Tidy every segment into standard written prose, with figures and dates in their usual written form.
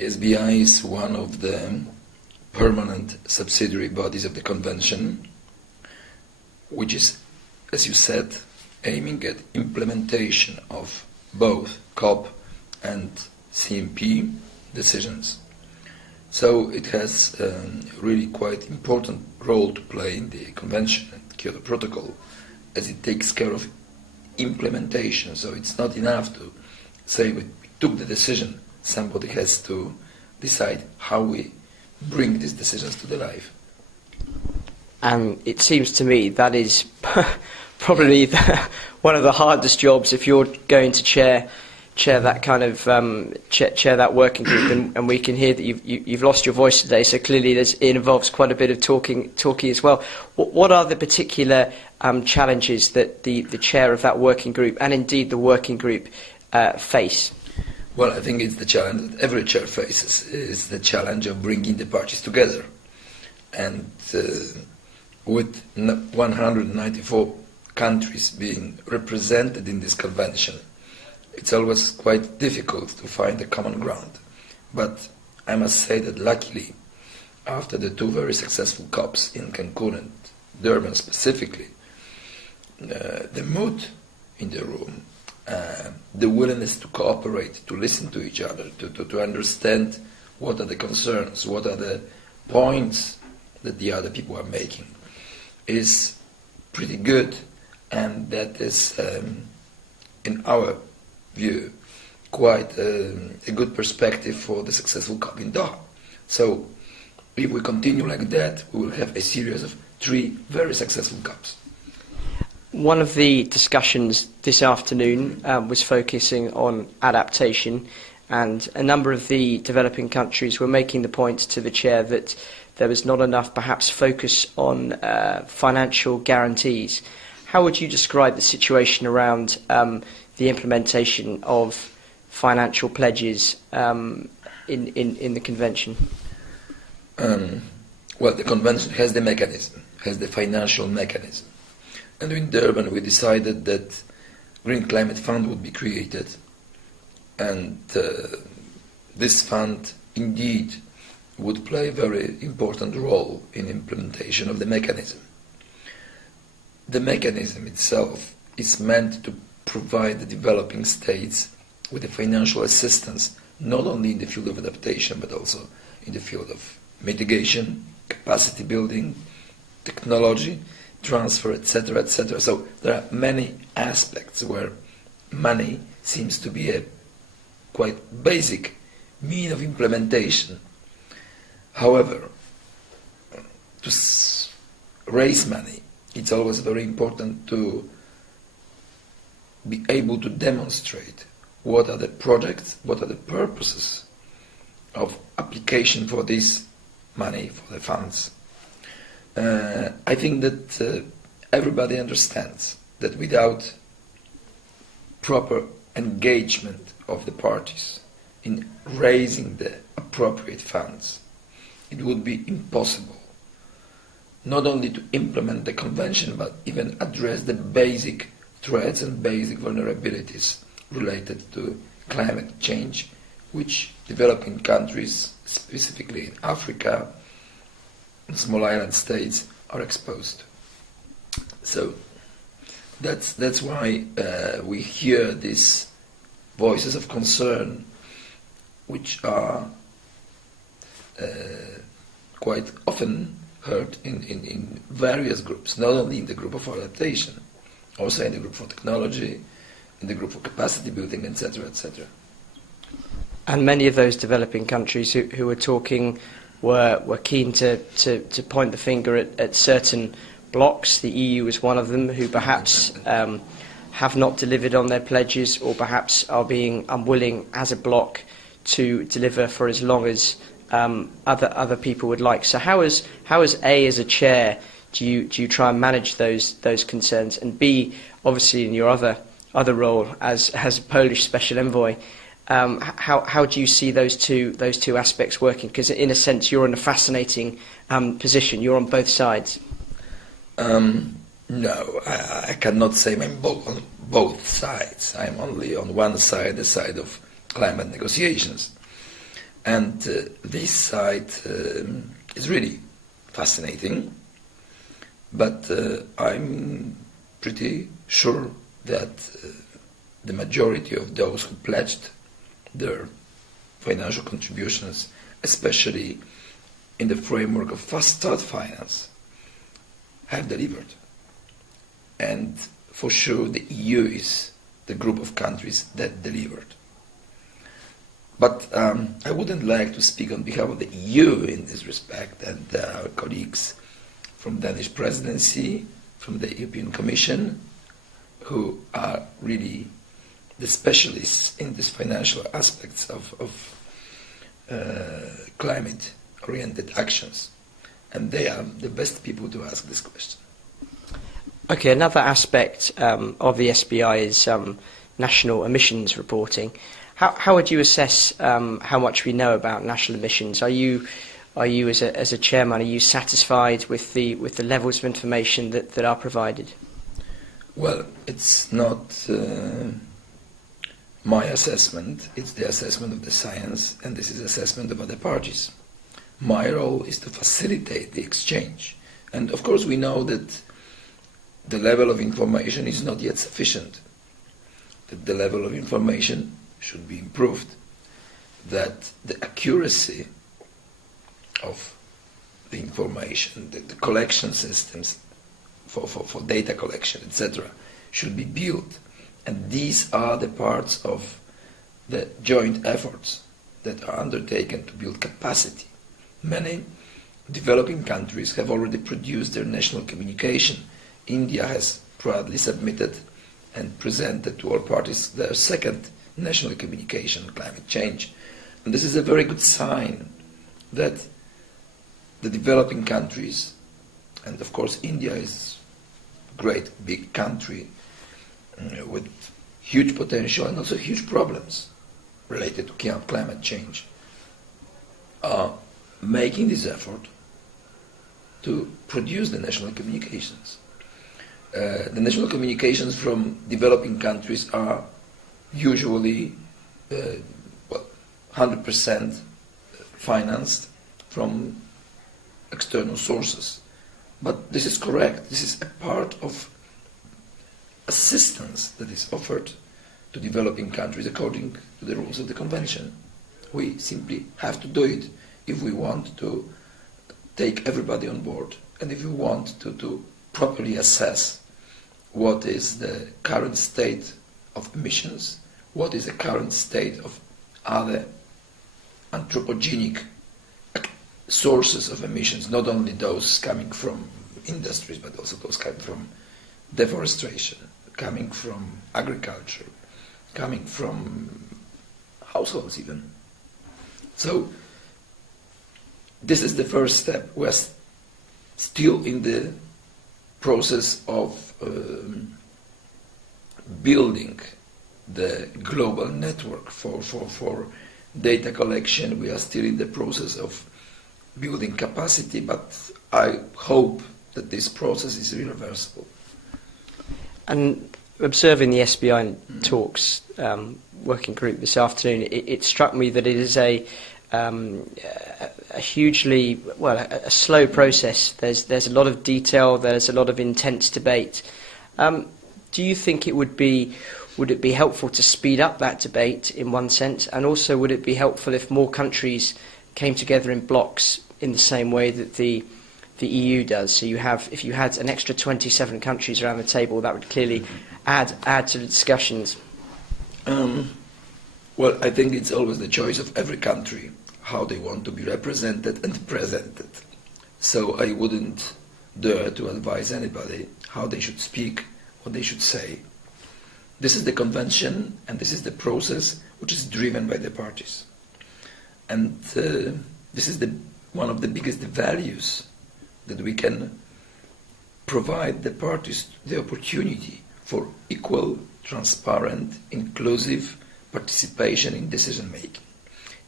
SBI is one of the permanent subsidiary bodies of the convention, which is, as you said, aiming at implementation of both COP and CMP decisions. So it has really quite important role to play in the convention and Kyoto Protocol, as it takes care of implementation. So it's not enough to say we took the decision. Somebody has to decide how we bring these decisions to the life. And it seems to me that is probably one of the hardest jobs if you're going to chair that kind of chair that working group. And we can hear that you've lost your voice today. So clearly, it involves quite a bit of talking as well. What are the particular challenges that the chair of that working group and indeed the working group face? Well, I think it's the challenge that every chair faces, is the challenge of bringing the parties together. And with 194 countries being represented in this convention, it's always quite difficult to find a common ground. But I must say that luckily, after the two very successful COPs in Cancun and Durban specifically, the mood in the room, the willingness to cooperate, to listen to each other, to understand what are the concerns, what are the points that the other people are making, is pretty good, and that is, in our view, quite a good perspective for the successful COP in Doha. So if we continue like that, we will have a series of 3 very successful COPs. One of the discussions this afternoon was focusing on adaptation, and a number of the developing countries were making the point to the chair that there was not enough perhaps focus on financial guarantees. How would you describe the situation around the implementation of financial pledges in the convention? Well, the convention has the mechanism, has the financial mechanism. And in Durban we decided that Green Climate Fund would be created, and this fund indeed would play a very important role in implementation of the mechanism. The mechanism itself is meant to provide the developing states with the financial assistance, not only in the field of adaptation, but also in the field of mitigation, capacity building, technology transfer, etc., etc. So there are many aspects where money seems to be a quite basic mean of implementation. However, to raise money, it's always very important to be able to demonstrate what are the projects, what are the purposes of application for this money, for the funds. I think that everybody understands that without proper engagement of the parties in raising the appropriate funds, it would be impossible not only to implement the convention, but even address the basic threats and basic vulnerabilities related to climate change, which developing countries, specifically in Africa, small island states, are exposed. So that's why we hear these voices of concern, which are quite often heard in various groups, not only in the group of adaptation, also in the group for technology, in the group for capacity building, etc., etc. And many of those developing countries who were talking were keen to point the finger at certain blocs. The EU is one of them, who perhaps have not delivered on their pledges, or perhaps are being unwilling as a bloc to deliver for as long as other people would like. So how as a chair do you try and manage those concerns, and B, obviously in your other role as a Polish special envoy, how do you see those two aspects working? Because in a sense you're in a fascinating position. You're on both sides. No, I cannot say I'm on both sides. I'm only on one side, the side of climate negotiations. And this side is really fascinating, but I'm pretty sure that the majority of those who pledged their financial contributions, especially in the framework of Fast Start finance, have delivered. And for sure the EU is the group of countries that delivered. But I wouldn't like to speak on behalf of the EU in this respect, and our colleagues from the Danish presidency, from the European Commission, who are really the specialists in these financial aspects of climate-oriented actions. And they are the best people to ask this question. Okay, another aspect of the SBI is national emissions reporting. How would you assess how much we know about national emissions? Are you as a chairman, are you satisfied with the levels of information that are provided? Well, it's not my assessment, it's the assessment of the science, and this is assessment of other parties. My role is to facilitate the exchange. And of course we know that the level of information is not yet sufficient, that the level of information should be improved, that the accuracy of the information, the collection systems for data collection, etc., should be built. And these are the parts of the joint efforts that are undertaken to build capacity. Many developing countries have already produced their national communication. India has proudly submitted and presented to all parties their second national communication on climate change. And this is a very good sign that the developing countries, and of course India is a great big country with huge potential and also huge problems related to climate change, are making this effort to produce the national communications. The national communications from developing countries are usually 100% financed from external sources. But this is correct. This is a part of assistance that is offered to developing countries according to the rules of the Convention. We simply have to do it if we want to take everybody on board and if we want to properly assess what is the current state of emissions, what is the current state of other anthropogenic sources of emissions, not only those coming from industries, but also those coming from deforestation, coming from agriculture, coming from households even. So this is the first step. We're still in the process of building the global network for data collection. We are still in the process of building capacity, but I hope that this process is irreversible. And observing the SBI talks working group this afternoon, it struck me that it is a hugely, a slow process. There's a lot of detail, there's a lot of intense debate. Do you think would it be helpful to speed up that debate in one sense, and also would it be helpful if more countries came together in blocks in the same way that the EU does? So if you had an extra 27 countries around the table, that would clearly add to the discussions. Well, I think it's always the choice of every country how they want to be represented and presented. So I wouldn't dare to advise anybody how they should speak, what they should say. This is the convention and this is the process which is driven by the parties. And this is one of the biggest values that we can provide the parties the opportunity for equal, transparent, inclusive participation in decision-making.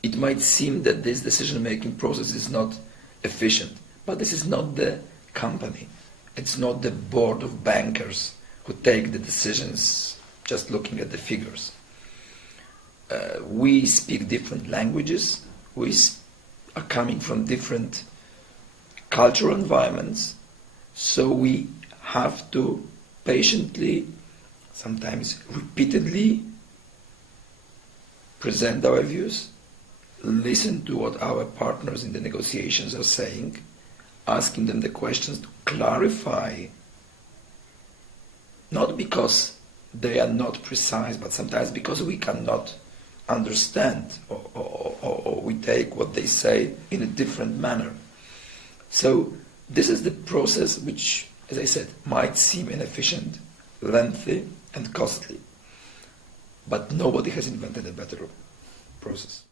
It might seem that this decision-making process is not efficient, but this is not the company. It's not the board of bankers who take the decisions just looking at the figures. We speak different languages, are coming from different cultural environments, so we have to patiently, sometimes repeatedly, present our views, listen to what our partners in the negotiations are saying, asking them the questions to clarify, not because they are not precise, but sometimes because we cannot understand or we take what they say in a different manner. So this is the process which, as I said, might seem inefficient, lengthy and costly, but nobody has invented a better process.